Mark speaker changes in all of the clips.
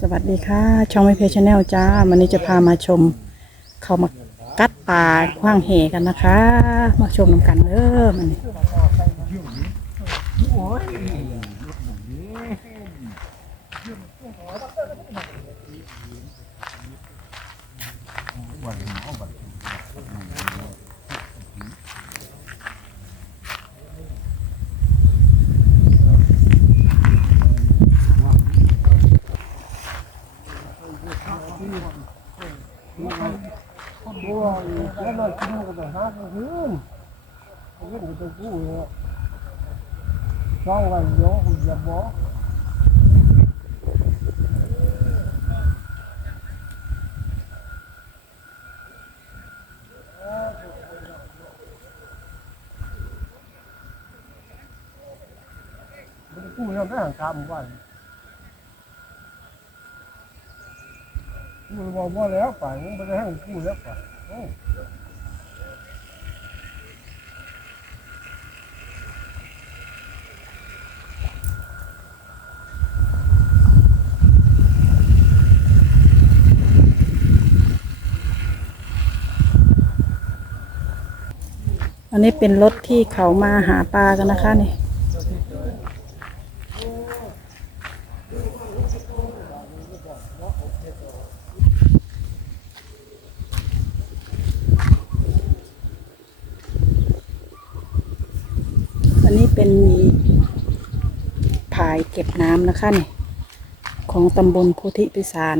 Speaker 1: สวัสดีค่ะ ช่องไม่เพจชาแนลจ้าวันนี้จะพามาชม เขามากัดปลาคว้างเหกันนะคะ มาชมนำกันเด้อมันนี้
Speaker 2: กูยังได้ห่างคำว่ากูบอกว่าแล้วไปมึงไปได้ให้กูแล้วไปโอั
Speaker 1: นนี้เป็นรถที่เขามาหาปลากันนะคะนี่อันนี้เป็นมีผายเก็บน้ำนะคะนี่ของตำบลโพธิพิสาร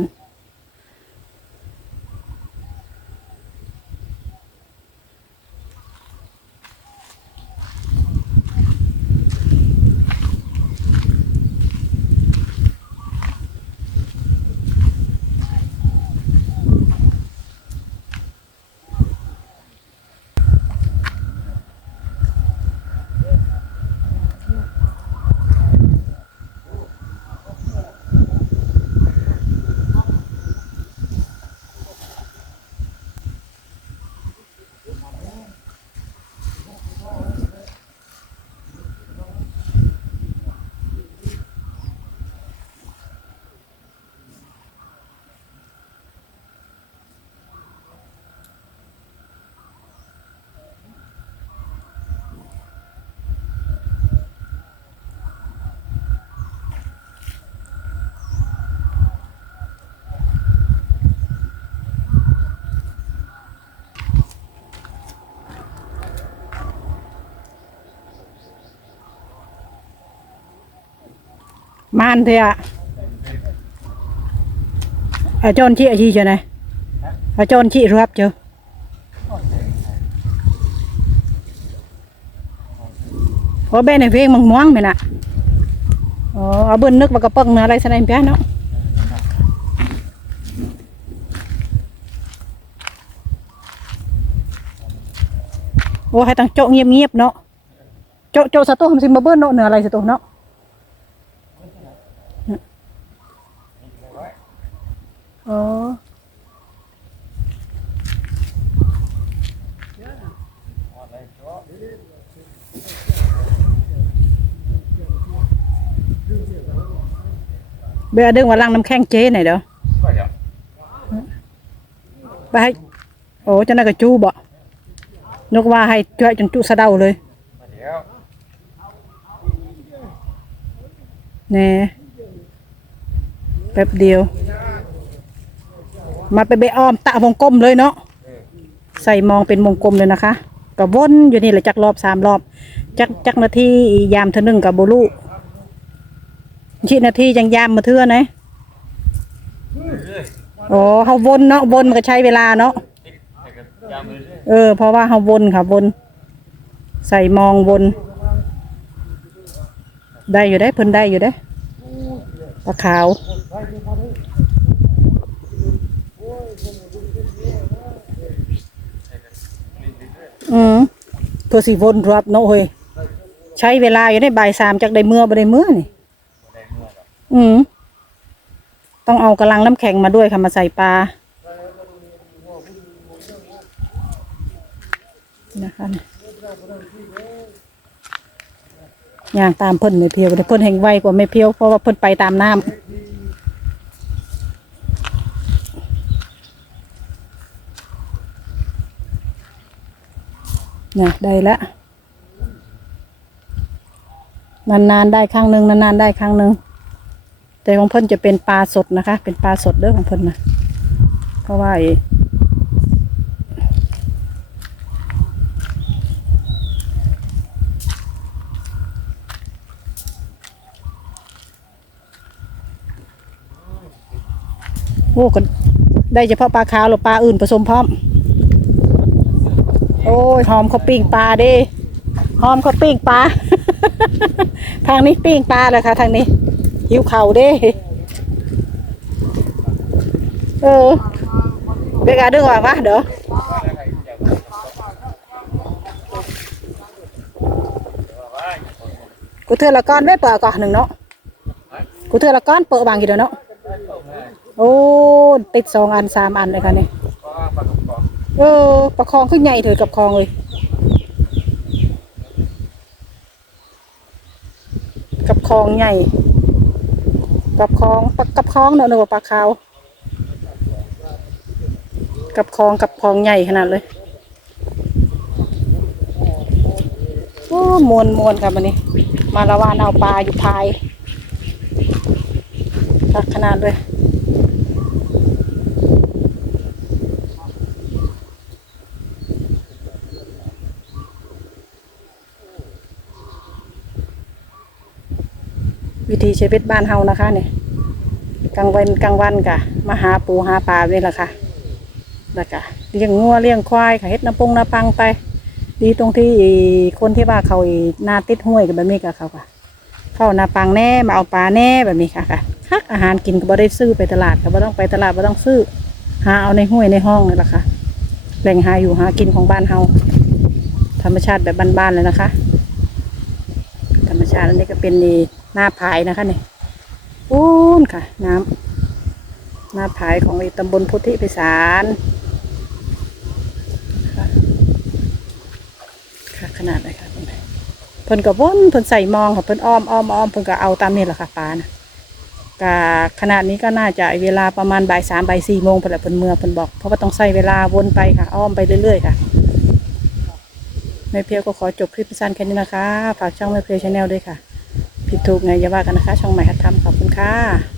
Speaker 1: Man thế ạ. À, ở cho anh chị gì chưa này? Ở cho anh chị rap chưa? Ở bên này viên bằng moáng mình nè. Ờ, ở bên nước và cà pâng nữa đây sẽ em bé nó? Ô hai thằng trộn nghiêm nghiệp nó. Trộn trộn sao tôi không xin mà bớt nọ nửa này sao tôi nó. อ๋อเบลดึงว่าลังน้ำแข็งเจ๊ไหนอยเด้อไปให้โมาไปเบอ้อมตะวงกลมเลยเนาะใส่มองเป็นวงกลมเลยนะคะก็วนอยู่นี่แหละจักรอบสามรอบ จักจักนาทียามเท่านึงกับโบลูชินาทีจังยามมาเทื่อนะโอ้เฮาวนเนาะวนมันก็ใช้เวลาเนาะเออ เพราะว่าเฮาวนค่ะวนใส่มองวนได้อยู่ได้เพิ่นได้อยู่ได้ปลาขาว อืมตัวสีวนรับเนาะเฮ้ยใช้เวลาอยู่ในบ่ายสามจากได้เมื่อบ่ได้เมื่อนี่อืมต้องเอากำลังน้ำแข็งมาด้วยค่ะมาใส่ปลานะคะย่างตามเพิ่นไม่เพียวเพิ่นแห่งไวกว่าไม่เพียวเพราะว่าเพิ่นไปตามน้ำ นี่ยได้ละนานๆได้ครั้งหนึ่งนานๆได้ครั้งหนึ่งแต่ของเพิ่นจะเป็นปลาสดนะคะ เป็นปลาสดเด้อของเพิ่นนะเพราะว่าโอ้ก็ได้เฉพาะปลาขาวหรือปลาอื่นผสมพร้อม โอ้ยหอมเขาวปิ้งปลาด้หอมเขาวปิ้งปลา ทางนี้ปิ้งปลาเลยค่ะ ทางนี้ หิวเข่าวเด้เออเบกาดึงออกมาเด้อกูเทือละก้อนไม่เปิดก่อนหนึ่งเนาะกูเทือละก้อนเปิดบางกี่เดียวเนาะโอ้ติดสองอันสามอันเลยค่ะนี่ เออ ประคองขึ้นใหญ่เถอะกับคลองเลย กับคลองใหญ่ กับคลองปะกับคลองเนอะเนอะปลาขาว กับคลองกับคลองใหญ่ขนาดเลยโอ้มวนมวนครับวันนี้มาละวานเอาปลาอยู่พายตักขนาดเลยีชีวิตบ้านเฮานะคะเนี่ยกลางวันกลางวันกะมาหาปูหาปลาเนี่แหละค่ะแล้วก็เลี้ยงงัวเลี้ยงควายค่ะเฮ็ดน้ำปงน้ำปังไป ดีตรงที่คนที่ว่าเขานาติดห้วยกับแบบนี้กับเขาค่ะเข้านาปังแน่มาเอาปลาแน่แบบนี้ค่ะค่ะคักอาหารกินก็บ่ได้ซื้อไปตลาดก็บ่ต้องไปตลาดบ่ต้องซื้อ หาเอาในห้วยในห้องนี่แหละค่ะแหล่งหาอยู่หากินของบ้านเฮาธรรมชาติแบบบ้านๆเลยนะคะ ธรรมชาติอันนี้ก็เป็นนี่ หน้าผายนะคะนี่ปูนค่ะ น้ำหน้าผายของอตำบลพุทธิพิสารค่ะขนาดไหนคะเพิ่นเพิ่นก็วนเพิ่นใส่มองค่ะเพิ่นอ้อมอ้อมอ้อมเพิ่นก็เอาตามนี่แหละค่ะปลานะกะขนาดนี้ก็น่าจะเวลาประมาณบ่ายสามบ่ายสี่โมงเพิ่นละเพิ่นเมื่อเพิ่นบอก เพราะว่าต้องใส่เวลาวนไปค่ะ อ้อมไปเรื่อยๆค่ะแม่เพียวก็ขอจบคลิปสั้นแค่นี้นะคะ ฝากช่องแม่เพียวชาแนลด้วยค่ะ ผิดถูกไงอย่าว่ากันนะคะ ช่องใหม่หัดทำขอบคุณค่ะ